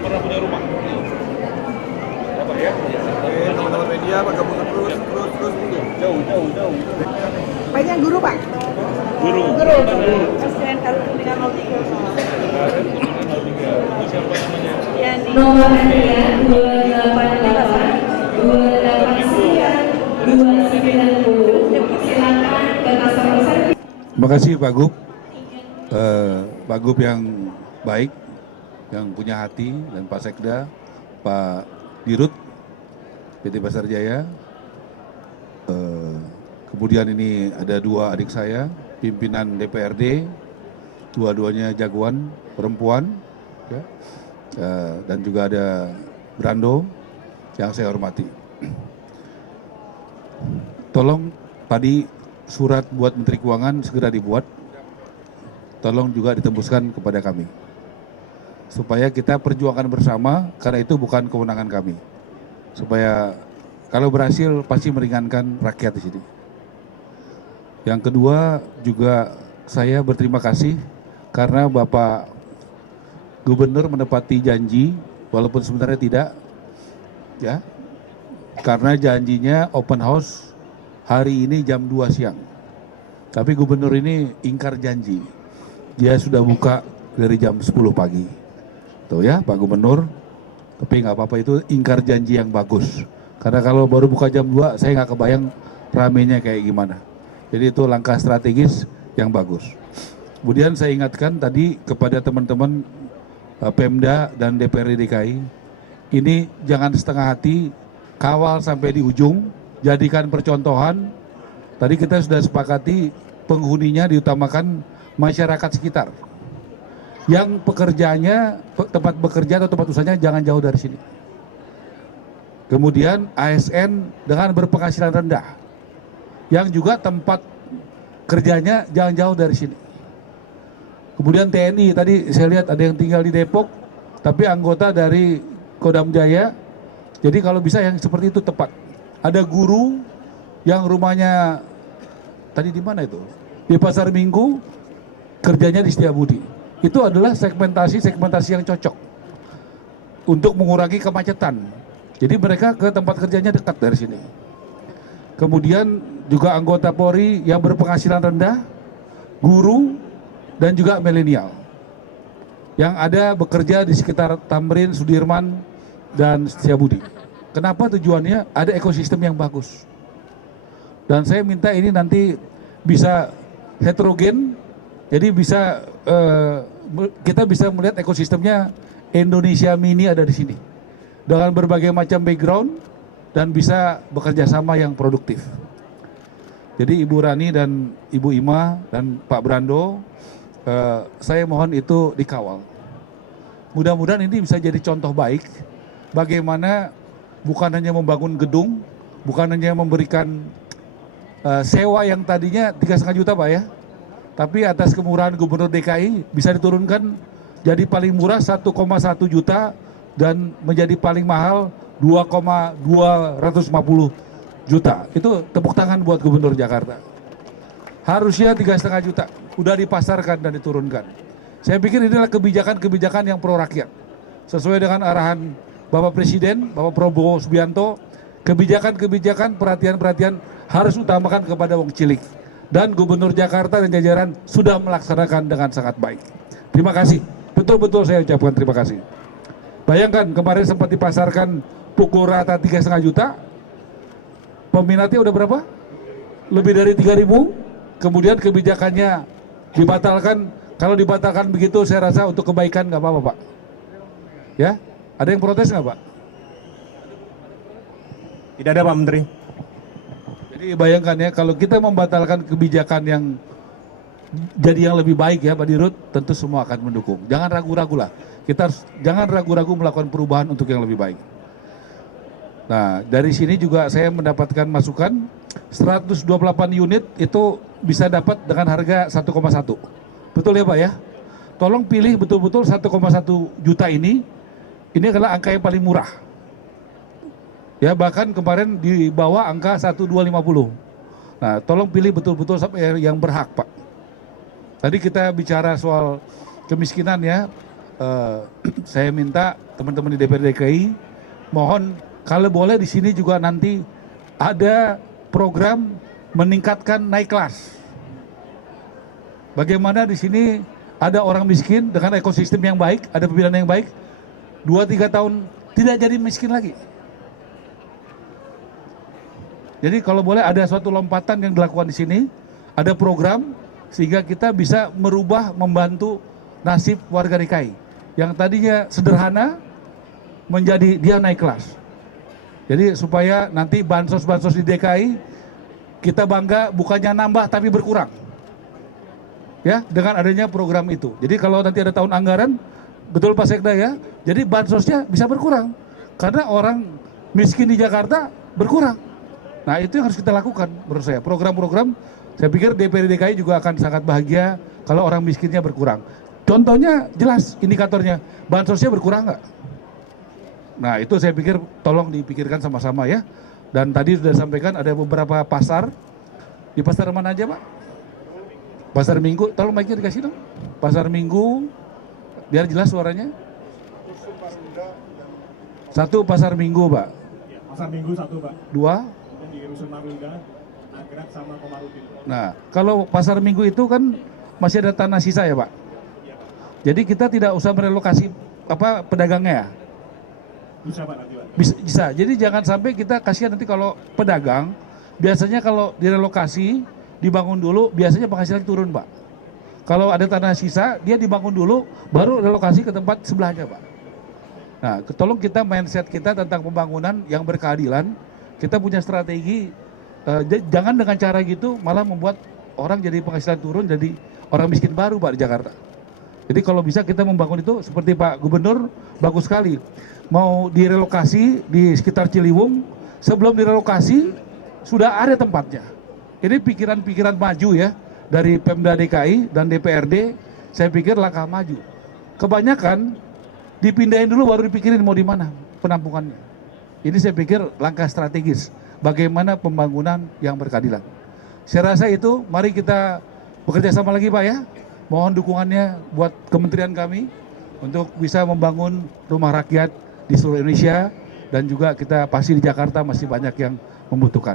belum pernah punya rumah. Dapat ya? Oke, teman-teman media, Pak Gabung terus mungkin. Jauh. Banyak guru Pak? Guru. Pasien kalau dengan 03. Itu siapa namanya? Yani. Nomor antrian 288 289 290. Silakan ke customer service. Terima kasih Pak Gub. Pak Gub yang baik, yang punya hati, dan Pak Sekda, Pak Dirut, PT Pasar Jaya. Kemudian ini ada dua adik saya, pimpinan DPRD, dua-duanya jagoan perempuan, ya. Dan juga ada Brando yang saya hormati. Tolong tadi surat buat Menteri Keuangan segera dibuat, tolong juga ditembuskan kepada kami, supaya kita perjuangkan bersama, karena itu bukan kewenangan kami. Supaya kalau berhasil pasti meringankan rakyat di sini. Yang kedua juga saya berterima kasih karena Bapak Gubernur menepati janji, walaupun sebenarnya tidak, ya, karena janjinya open house hari ini jam 2 siang. Tapi gubernur ini ingkar janji. Dia sudah buka dari jam 10 pagi. Tuh ya Pak Gubernur, tapi nggak apa-apa, itu ingkar janji yang bagus. Karena kalau baru buka jam 2, saya nggak kebayang ramenya kayak gimana. Jadi itu langkah strategis yang bagus. Kemudian saya ingatkan tadi kepada teman-teman Pemda dan DPRD DKI, ini jangan setengah hati, kawal sampai di ujung, jadikan percontohan. Tadi kita sudah sepakati penghuninya diutamakan masyarakat sekitar. Yang pekerjanya, tempat bekerja atau tempat usahanya jangan jauh dari sini. Kemudian ASN dengan berpenghasilan rendah, yang juga tempat kerjanya jangan jauh dari sini. Kemudian TNI, tadi saya lihat ada yang tinggal di Depok, tapi anggota dari Kodam Jaya. Jadi kalau bisa yang seperti itu tepat. Ada guru yang rumahnya tadi di mana itu? Di Pasar Minggu, kerjanya di Setiabudi. Itu adalah segmentasi yang cocok untuk mengurangi kemacetan. Jadi mereka ke tempat kerjanya dekat dari sini. Kemudian juga anggota Polri yang berpenghasilan rendah, guru, dan juga milenial yang ada bekerja di sekitar Tamrin, Sudirman, dan Setiabudi. Kenapa tujuannya? Ada ekosistem yang bagus. Dan saya minta ini nanti bisa heterogen, jadi bisa kita bisa melihat ekosistemnya Indonesia Mini ada di sini dengan berbagai macam background dan bisa bekerja sama yang produktif. Jadi Ibu Rani dan Ibu Ima dan Pak Brando, saya mohon itu dikawal. Mudah-mudahan ini bisa jadi contoh baik bagaimana bukan hanya membangun gedung, bukan hanya memberikan sewa yang tadinya 3,5 juta Pak ya, tapi atas kemurahan Gubernur DKI bisa diturunkan jadi paling murah 1,1 juta dan menjadi paling mahal 2,250 juta. Itu tepuk tangan buat Gubernur Jakarta. Harusnya 3,5 juta, udah dipasarkan dan diturunkan. Saya pikir inilah kebijakan-kebijakan yang pro rakyat. Sesuai dengan arahan Bapak Presiden, Bapak Prabowo Subianto, kebijakan-kebijakan, perhatian-perhatian harus utamakan kepada wong cilik. Dan Gubernur Jakarta dan jajaran sudah melaksanakan dengan sangat baik. Terima kasih, betul-betul saya ucapkan terima kasih. Bayangkan kemarin sempat dipasarkan pukul rata 3,5 juta, peminatnya udah berapa? Lebih dari 3.000. Kemudian kebijakannya dibatalkan. Kalau dibatalkan begitu saya rasa untuk kebaikan nggak apa-apa Pak. Ya, ada yang protes nggak Pak? Tidak ada Pak Menteri. Jadi bayangkan ya, kalau kita membatalkan kebijakan yang jadi yang lebih baik ya Pak Dirut, tentu semua akan mendukung. Jangan ragu-ragu lah. Kita harus, jangan ragu-ragu melakukan perubahan untuk yang lebih baik. Nah, dari sini juga saya mendapatkan masukan 128 unit itu bisa dapat dengan harga 1,1. Betul ya Pak ya? Tolong pilih betul-betul 1,1 juta ini adalah angka yang paling murah. Ya, bahkan kemarin di bawah angka 1,250. Nah, tolong pilih betul-betul yang berhak Pak. Tadi kita bicara soal kemiskinan ya, saya minta teman-teman di DPRD DKI mohon kalau boleh di sini juga nanti ada program meningkatkan naik kelas. Bagaimana di sini ada orang miskin dengan ekosistem yang baik, ada pembinaan yang baik, 2-3 tahun tidak jadi miskin lagi. Jadi kalau boleh ada suatu lompatan yang dilakukan di sini, ada program sehingga kita bisa merubah, membantu nasib warga DKI yang tadinya sederhana menjadi dia naik kelas. Jadi supaya nanti bansos-bansos di DKI kita bangga bukannya nambah tapi berkurang. Ya, dengan adanya program itu. Jadi kalau nanti ada tahun anggaran, betul Pak Sekda ya, jadi bansosnya bisa berkurang. Karena orang miskin di Jakarta berkurang. Nah itu yang harus kita lakukan menurut saya. Program-program, saya pikir DPRD DKI juga akan sangat bahagia kalau orang miskinnya berkurang. Contohnya jelas indikatornya, bansosnya berkurang nggak? Nah itu saya pikir tolong dipikirkan sama-sama ya. Dan tadi sudah sampaikan ada beberapa pasar. Di pasar mana aja Pak? Pasar Minggu, tolong mic-nya dikasih dong. Pasar Minggu, biar jelas suaranya. Satu Pasar Minggu Pak. Pasar Minggu 1 Pak. 2. Di Rusun Marunda, Nagrek sama Komarudin. Nah, kalau Pasar Minggu itu kan masih ada tanah sisa ya Pak. Jadi kita tidak usah merelokasi pedagangnya ya. Bisa Pak nanti Pak. Bisa. Jadi jangan sampai kita kasihan nanti kalau pedagang, biasanya kalau direlokasi, dibangun dulu, biasanya penghasilan turun Pak. Kalau ada tanah sisa, dia dibangun dulu, baru relokasi ke tempat sebelahnya Pak. Nah, tolong kita mindset kita tentang pembangunan yang berkeadilan, kita punya strategi, jangan dengan cara gitu malah membuat orang jadi penghasilan turun, jadi orang miskin baru Pak di Jakarta. Jadi kalau bisa kita membangun itu seperti Pak Gubernur, bagus sekali. Mau direlokasi di sekitar Ciliwung, sebelum direlokasi sudah ada tempatnya. Ini pikiran-pikiran maju ya dari Pemda DKI dan DPRD, saya pikir langkah maju. Kebanyakan dipindahin dulu baru dipikirin mau di mana penampungannya. Ini saya pikir langkah strategis bagaimana pembangunan yang berkeadilan. Saya rasa itu, mari kita bekerja sama lagi Pak ya. Mohon dukungannya buat kementerian kami untuk bisa membangun rumah rakyat di seluruh Indonesia dan juga kita pasti di Jakarta masih banyak yang membutuhkan.